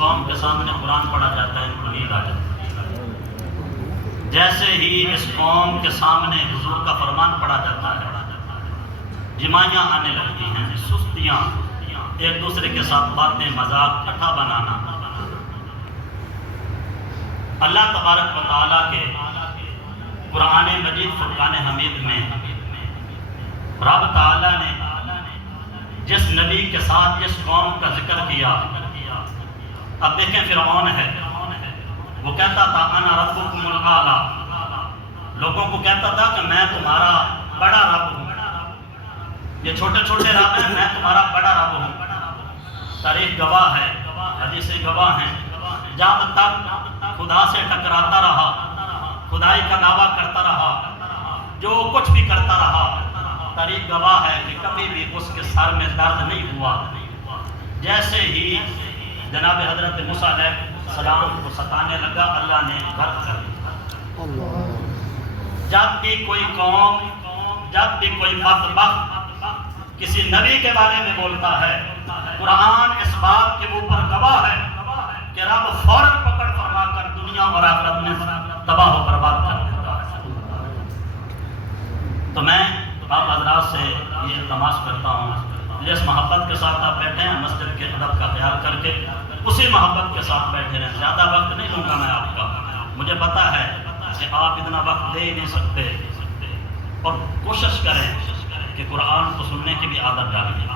قوم کے سامنے قرآن پڑھا جاتا ہے ان کو نیند آ جاتی ہے۔ جیسے ہی اس قوم کے سامنے حضور کا فرمان پڑھا جاتا ہے جمائیاں آنے لگتی ہیں، سستیاں، ایک دوسرے کے ساتھ باتیں، مذاق، ٹھٹھا بنانا۔ اللہ تبارک و تعالیٰ کے قرآن مجید فرقان حمید میں رب تعالیٰ نے جس نبی کے ساتھ جس قوم کا ذکر کیا، اب دیکھیں فرعون ہے، وہ کہتا تھا انا ربکم الاعلی، لوگوں کو کہتا تھا کہ میں تمہارا بڑا رب ہوں، یہ چھوٹے چھوٹے رب ہیں، میں تمہارا بڑا رب ہوں۔ تاریخ گواہ ہے، حدیثیں گواہ ہیں، جب تک خدا سے ٹکراتا رہا، خدائی کا دعویٰ کرتا رہا، جو کچھ بھی کرتا رہا، تاریخ گواہ ہے کہ کبھی بھی اس کے سر میں درد نہیں ہوا۔ جیسے ہی جناب حضرت موسیٰ علیہ السلام کو ستانے لگا، اللہ نے غرق کر دیا۔ جب بھی کوئی قوم، جب بھی کوئی بدبخت کسی نبی کے بارے میں بولتا ہے، قرآن اس بات کے اوپر گواہ ہے کہ رب فوراً پکڑ فرما کر دنیا اور آخرت میں تباہ و برباد کر دیتا ہے۔ تو میں آپ حضرات سے یہ التماس کرتا ہوں، جس محبت کے ساتھ آپ بیٹھے ہیں مسجد کے ادب کا خیال کر کے اسی محبت کے ساتھ بیٹھے رہیں۔ زیادہ وقت نہیں لوں گا میں آپ کا، مجھے پتا ہے کہ آپ اتنا وقت دے ہی نہیں سکتے، اور کوشش کریں کہ قرآن کو سننے کی بھی عادت ڈالیں،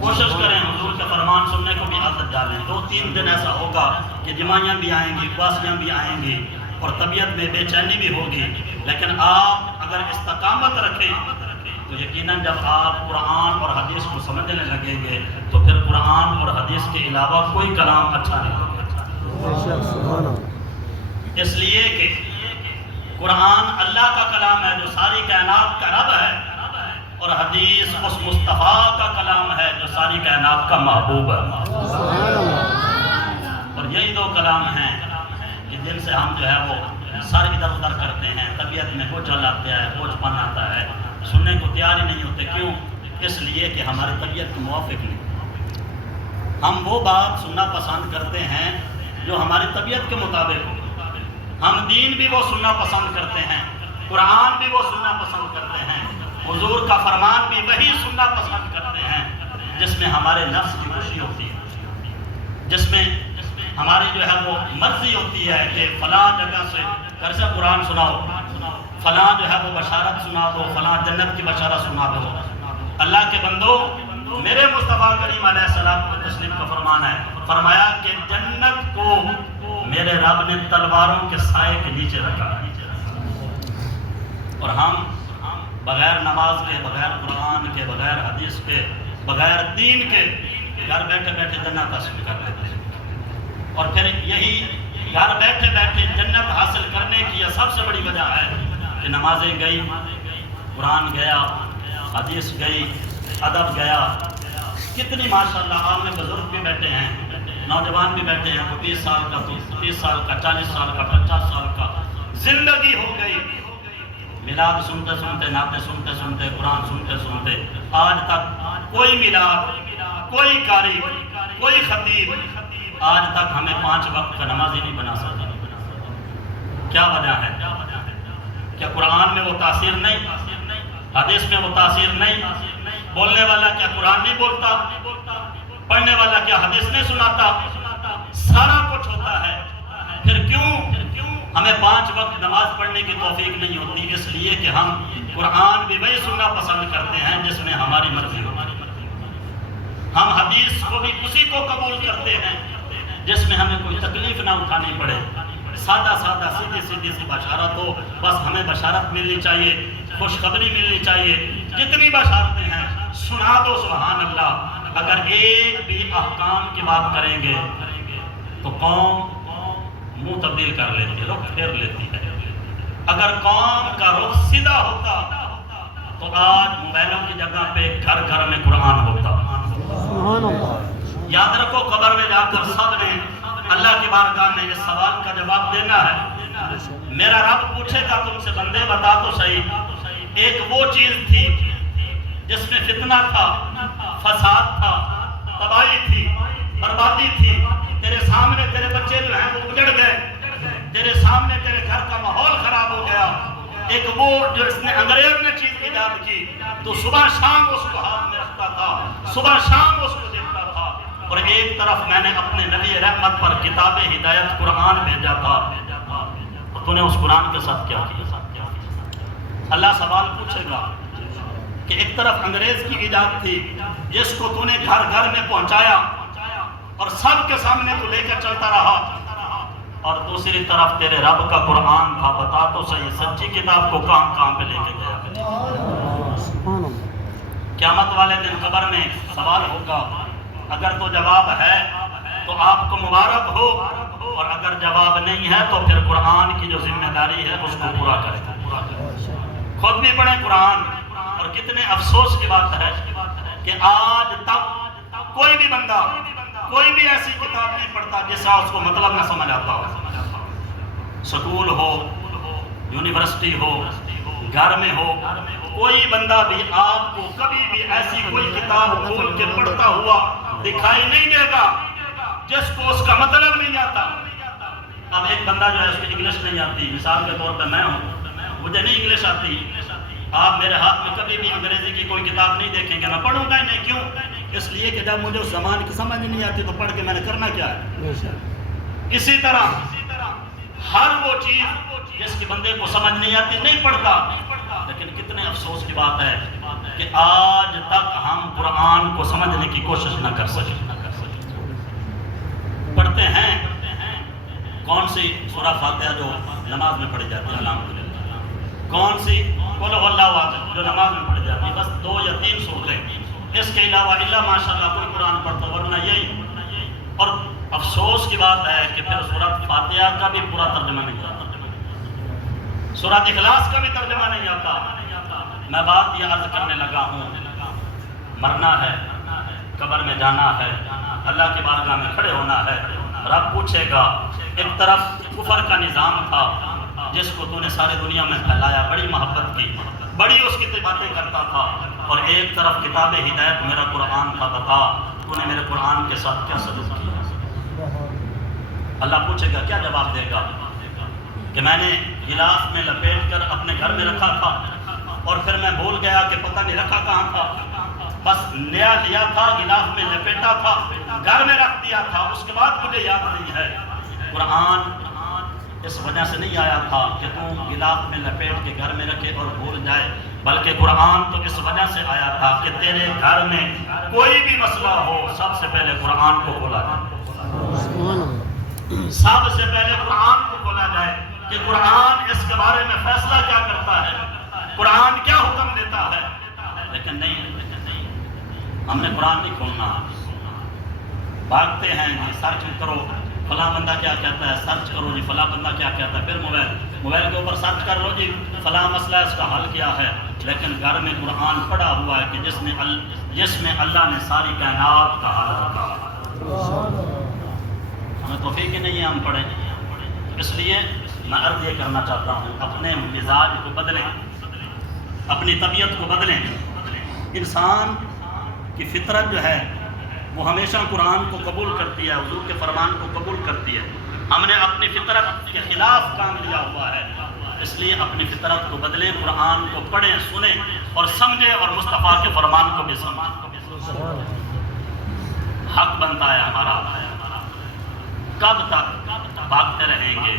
کوشش کریں حضور کا فرمان سننے کو بھی عادت ڈالیں۔ 2-3 دن ایسا ہوگا کہ جمائیاں بھی آئیں گی، اباسیاں بھی آئیں گی، اور طبیعت میں بے چینی بھی ہوگی، لیکن آپ اگر استقامت رکھیں تو یقیناً جب آپ قرآن اور حدیث کو سمجھنے لگیں گے تو پھر قرآن اور حدیث کے علاوہ کوئی کلام اچھا نہیں ہوگا۔ اس لیے کہ قرآن اللہ کا کلام ہے جو ساری کائنات کا رب ہے، اور حدیث اس مصطفیٰ کا کلام ہے جو ساری کائنات کا محبوب ہے۔ اور یہی 2 کلام ہیں کہ جن سے ہم جو ہے وہ سر ادھر ادھر کرتے ہیں، طبیعت میں بوجھ آتا ہے، بوجھ پن آتا ہے، سننے کو تیار ہی نہیں ہوتے۔ کیوں؟ اس لیے کہ ہماری طبیعت کے موافق نہیں۔ ہم وہ بات سننا پسند کرتے ہیں جو ہماری طبیعت کے مطابق ہو۔ ہم دین بھی وہ سننا پسند کرتے ہیں، قرآن بھی وہ سننا پسند کرتے ہیں، حضور کا فرمان بھی وہی سننا پسند کرتے ہیں جس میں ہمارے نفس کی خوشی ہوتی ہے، جس میں ہماری جو ہے وہ مرضی ہوتی ہے کہ فلاں جگہ سے گھر سے قرآن سناؤ، فلاں جو ہے وہ بشارت سنا دو، فلاں جنت کی بشارت سنا دو۔ اللہ کے بندو، میرے مصطفیٰ کریم علیہ السلام کو تسلیم کا فرمان ہے، فرمایا کہ جنت کو میرے رب نے تلواروں کے سائے کے نیچے رکھا ہے، اور ہم بغیر نماز کے، بغیر قرآن کے، بغیر حدیث کے، بغیر دین کے گھر بیٹھے بیٹھے جنت حاصل کر لیتے ہیں۔ اور پھر یہی گھر بیٹھے بیٹھے جنت حاصل کرنے کی یہ سب سے بڑی وجہ ہے کہ نمازیں گئی، قرآن گیا، حدیث گئی، ادب گیا۔ کتنی ماشاءاللہ آپ میں بزرگ بھی بیٹھے ہیں، نوجوان بھی بیٹھے ہیں، وہ 20 سال کا، 30 سال کا، 40 سال کا، 50 سال کا، زندگی ہو گئی میلاد سنتے سنتے، نعتیں سنتے سنتے، قرآن سنتے سنتے، آج تک کوئی میلاد، کوئی قاری، کوئی خطیب آج تک ہمیں 5 وقت کا نماز ہی نہیں بنا سکتا۔ کیا وجہ ہے؟ کیا قرآن میں وہ تاثیر نہیں؟ حدیث میں وہ تاثیر نہیں؟ بولنے والا کیا قرآن نہیں بولتا؟ پڑھنے والا کیا حدیث نہیں سناتا؟ سارا کچھ ہوتا ہے، پھر کیوں ہمیں 5 وقت نماز پڑھنے کی توفیق نہیں ہوتی؟ اس لیے کہ ہم قرآن بھی وہی سننا پسند کرتے ہیں جس میں ہماری مرضی ہو، ہم حدیث کو بھی اسی کو قبول کرتے ہیں جس میں ہمیں کوئی تکلیف نہ اٹھانی پڑے، سادہ سادہ سیدھی سیدھی سی بشارت ہو، بس ہمیں بشارت ملنی چاہیے، خوشخبری ملنی چاہیے۔ جتنی بشارتیں ہیں سنا دو، سبحان اللہ۔ اگر ایک بھی احکام کی بات کریں گے تو قوم منہ تبدیل کر لیتی ہے، رخ پھیر لیتی ہے۔ اگر قوم کا رخ سیدھا ہوتا تو آج موبائلوں کی جگہ پہ گھر گھر میں قرآن ہوتا۔ سبحان اللہ۔ یاد رکھو، قبر میں جا کر سب نے اللہ کی بارگاہ میں اس سوال کا جواب دینا ہے۔ میرا رب پوچھے گا تم سے، بندے بتا تو صحیح، ایک وہ چیز تھی جس میں فتنہ تھا، فساد تھا، تباہی تھی، بربادی تھی، تیرے سامنے تیرے بچے جو ہیں وہ اجڑ گئے، تیرے سامنے تیرے گھر کا ماحول خراب ہو گیا۔ ایک وہ جو اس نے انگریز نے چیز ایجاد کی، تو صبح شام اس کو ہاتھ میں رکھتا تھا، صبح شام اس کو دیکھتا تھا، اور ایک طرف میں نے اپنے نبی رحمت پر کتاب ہدایت قرآن بھیجا تھا، تو نے اس قرآن کے ساتھ کیا کیا؟ اللہ سوال پوچھے گا کہ ایک طرف انگریز کی ایجاد تھی جس کو تو نے گھر گھر میں پہنچایا اور سب کے سامنے تو لے کر چلتا رہا، اور دوسری طرف تیرے رب کا قرآن تھا، بتا تو صحیح سچی کتاب کو کہاں کہاں پہ لے کے گیا؟ قیامت والے دن قبر میں سوال ہوگا، اگر تو جواب ہے تو آپ کو مبارک ہو، اور اگر جواب نہیں ہے تو پھر قرآن کی جو ذمہ داری ہے اس کو پورا کریں۔ خود بھی پڑھیں قرآن، اور کتنے افسوس کی بات ہے کہ آج تک کوئی بھی بندہ کوئی بھی ایسی کتاب نہیں پڑھتا جس کا اس کو مطلب نہ سمجھ آتا ہو۔ سکول ہو، یونیورسٹی ہو، گھر میں ہو، کوئی بندہ بھی آپ کو کبھی بھی ایسی کوئی کتاب کھول کے پڑھتا ہوا دکھائی نہیں دے گا جس کو اس کا مطلب نہیں آتا۔ اب ایک بندہ جو ہے اس کو انگلش نہیں آتی، مثال کے طور پہ میں ہوں، مجھے نہیں انگلش آتی، آپ میرے ہاتھ میں کبھی بھی انگریزی کی کوئی کتاب نہیں دیکھیں گے، میں پڑھوں گا ہی نہیں۔ کیوں؟ اس لیے کہ جب مجھے اس زبان کی سمجھ نہیں آتی تو پڑھ کے میں نے کرنا کیا ہے؟ اسی طرح ہر وہ چیز جس کی بندے کو سمجھ نہیں آتی نہیں پڑھتا، لیکن کتنے افسوس کی بات ہے کہ آج تک ہم قرآن کو سمجھنے کی کوشش نہ کر سکے۔ پڑھتے ہیں کون سی سورہ فاتحہ جو نماز میں پڑھی جاتی ہے، الحمدللہ، کون سی قل هو اللہ احد جو نماز میں پڑھی جاتی ہے، بس 2 یا 3 سورتیں، اس کے علاوہ الا ماشاءاللہ کوئی قرآن پڑھتا، ورنہ یہی۔ اور افسوس کی بات ہے کہ پھر سورۃ فاتحہ کا بھی پورا ترجمہ نہیں آتا، سورۃ اخلاص کا بھی ترجمہ نہیں آتا۔ میں بات یہ عرض کرنے لگا ہوں، مرنا ہے، قبر میں جانا ہے، اللہ کی بارگاہ میں کھڑے ہونا ہے، رب پوچھے گا۔ ایک طرف کفر کا نظام تھا جس کو تو نے ساری دنیا میں پھیلایا، بڑی محبت کی، بڑی اس کی باتیں کرتا تھا، اور ایک طرف کتاب ہدایت میرا قرآن تھا، بتا تو نے میرے قرآن کے ساتھ کیا سلوک کیا؟ اللہ پوچھے گا، کیا جواب دے گا کہ میں نے غلاف میں لپیٹ کر اپنے گھر میں رکھا تھا، اور پھر میں بھول گیا کہ پتہ نہیں رکھا کہاں تھا، بس نیا لیا تھا، غلاف میں لپیٹا تھا، گھر میں رکھ دیا تھا، اس کے بعد مجھے یاد نہیں ہے۔ قرآن اس وجہ سے نہیں آیا تھا کہ تم غلاف میں لپیٹ کے گھر میں رکھے اور بھول جائے، بلکہ قرآن تو اس وجہ سے آیا تھا کہ تیرے گھر میں کوئی بھی مسئلہ ہو، سب سے پہلے قرآن کو کھولا جائے، سب سے پہلے قرآن کو کھولا جائے کہ قرآن اس کے بارے میں فیصلہ کیا کرتا ہے، قرآن کیا حکم دیتا ہے۔ لیکن نہیں، ہم نے قرآن نہیں کھولنا، بھاگتے ہیں جی سرچ کرو فلاں بندہ کیا کہتا ہے، سرچ کرو جی فلاں بندہ کیا کہتا ہے، پھر موبائل کے اوپر سرچ کر لو جی فلاں مسئلہ اس کا حل کیا ہے، لیکن گھر میں قرآن پڑھا ہوا ہے کہ جس میں اللہ نے ساری کائنات کا حل رکھا۔ ہمیں توفیق ہی نہیں ہے ہم پڑھیں، اس لیے میں عرض یہ کرنا چاہتا ہوں، اپنے مزاج کو بدلیں، اپنی طبیعت کو بدلیں۔ انسان کی فطرت جو ہے وہ ہمیشہ قرآن کو قبول کرتی ہے، حضور کے فرمان کو قبول کرتی ہے۔ ہم نے اپنی فطرت کے خلاف کام لیا ہوا ہے، اس لیے اپنی فطرت کو بدلیں، قرآن کو پڑھیں، سنیں اور سمجھیں، اور مصطفیٰ کے فرمان کو بھی سمجھیں۔ حق بنتا ہے ہمارا، کب تک بھاگتے رہیں گے،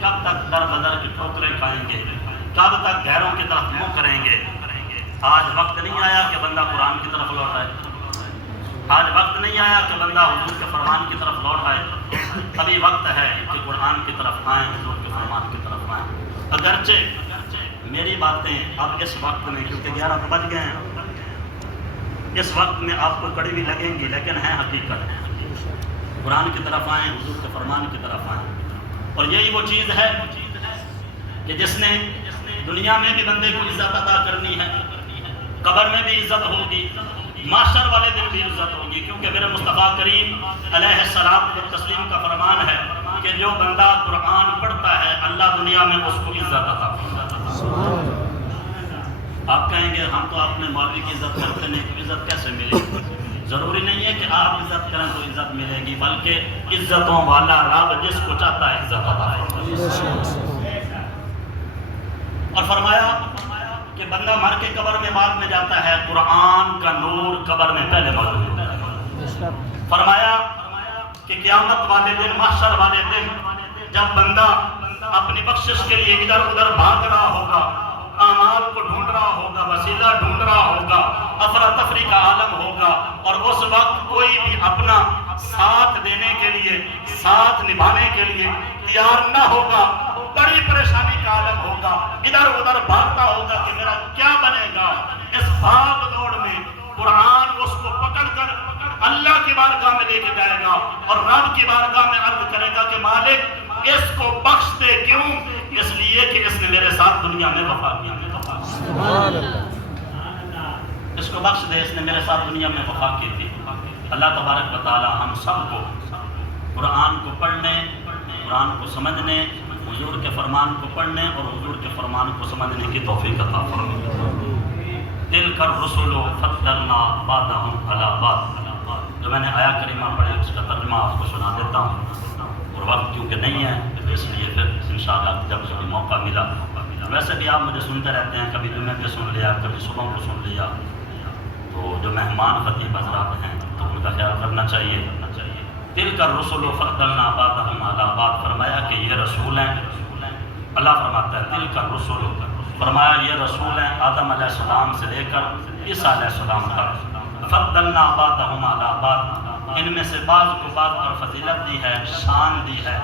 کب تک در بدر کی ٹھوکریں کھائیں گے، کب تک غیروں کی طرف منہ کریں گے؟ آج وقت نہیں آیا کہ بندہ قرآن کی طرف لوٹ آئے، آج وقت نہیں آیا کہ بندہ حضور کے فرمان کی طرف لوٹ آئے، ابھی وقت ہے کہ قرآن کی طرف آئیں، حضور کے فرمان کی طرف آئیں۔ اگرچہ میری باتیں اب اس وقت میں، کیونکہ 11 تو بج گئے ہیں، اس وقت میں آپ کو کڑی بھی لگیں گی، لیکن ہے حقیقت۔ قرآن کی طرف آئیں، حضور کے فرمان کی طرف آئیں، اور یہی وہ چیز ہے کہ جس نے دنیا میں بھی بندے کو عزت عطا کرنی ہے، قبر میں بھی عزت ہوگی، معاشر والے دن بھی عزت ہوگی، کیونکہ میرے مصطفیٰ کریم علیہ الصلوۃ والتسلیم کا فرمان ہے کہ جو بندہ قرآن پڑھتا ہے اللہ دنیا میں اس کو عزت عطا فرماتا ہے۔ آپ کہیں گے ہم تو اپنے مولوی کی عزت کرتے نہیں، تو عزت کیسے ملے؟ ضروری نہیں ہے کہ آپ عزت کریں تو عزت ملے گی، بلکہ عزتوں والا رب جس کو چاہتا ہے عزت عطا فرماتا ہے۔ اور فرمایا کہ بندہ مر کے قبر میں بعد میں جاتا ہے، قرآن کا نور قبر میں پہلے موجود ہوتا ہے۔ فرمایا کہ قیامت والے دن، محشر والے دن، جب بندہ اپنی بخشش کے لیے ادھر ادھر بھاگ رہا ہوگا، اعمال کو ڈھونڈ رہا ہوگا، وسیلہ ڈھونڈ رہا ہوگا، افراتفری کا عالم ہوگا، اور اس وقت کوئی بھی اپنا ساتھ دینے کے لیے، ساتھ نبھانے کے لیے تیار نہ ہوگا، بڑی پریشانی کا عالم ہوگا، ادھر ادھر بھاگتا ہوگا کہ میرا کیا بنے گا۔ اس بھاگ دوڑ میں قرآن اس کو پکڑ کر اللہ کی بارگاہ میں لے کے جائے گا، اور رب کی بارگاہ میں عرض کرے گا کہ مالک اس کو بخش دے، کیوں؟ اس لیے کہ اس نے میرے ساتھ دنیا میں وفا کی۔ اس کو بخش دے، اس نے میرے ساتھ دنیا میں وفا کی تھی۔ اللہ تبارک و تعالی ہم سب کو قرآن کو پڑھنے، قرآن کو سمجھنے، حضور کے فرمان کو پڑھنے اور حضور کے فرمان کو سمجھنے کی توفیق عطا فرمائے۔ تلک الرسل فضلنا بعضهم علی بعض، جو میں نے آیا کریمہ پڑھی اس کا ترجمہ آپ کو سنا دیتا ہوں، اور وقت کیونکہ نہیں ہے اس لیے پھر انشاءاللہ جب کبھی موقع ملا، ویسے بھی آپ مجھے سنتے رہتے ہیں، کبھی جمعے پہ سن لیا، کبھی صبح کو سن لیا، تو جو مہمان خطیب حضرات ہیں تو ان کا خیال کرنا چاہیے۔ تلک الرسل فضلنا بعضهم علی بعض، فرمایا کہ یہ رسول ہیں، اللہ فرماتا ہے تلک الرسل، فرمایا یہ رسول ہیں آدم علیہ السلام سے لے کر عیسیٰ علیہ السلام تک، فضلنا بعضهم علی بعض، ان میں سے بعض کو بعض پر فضیلت دی ہے، شان دی ہے۔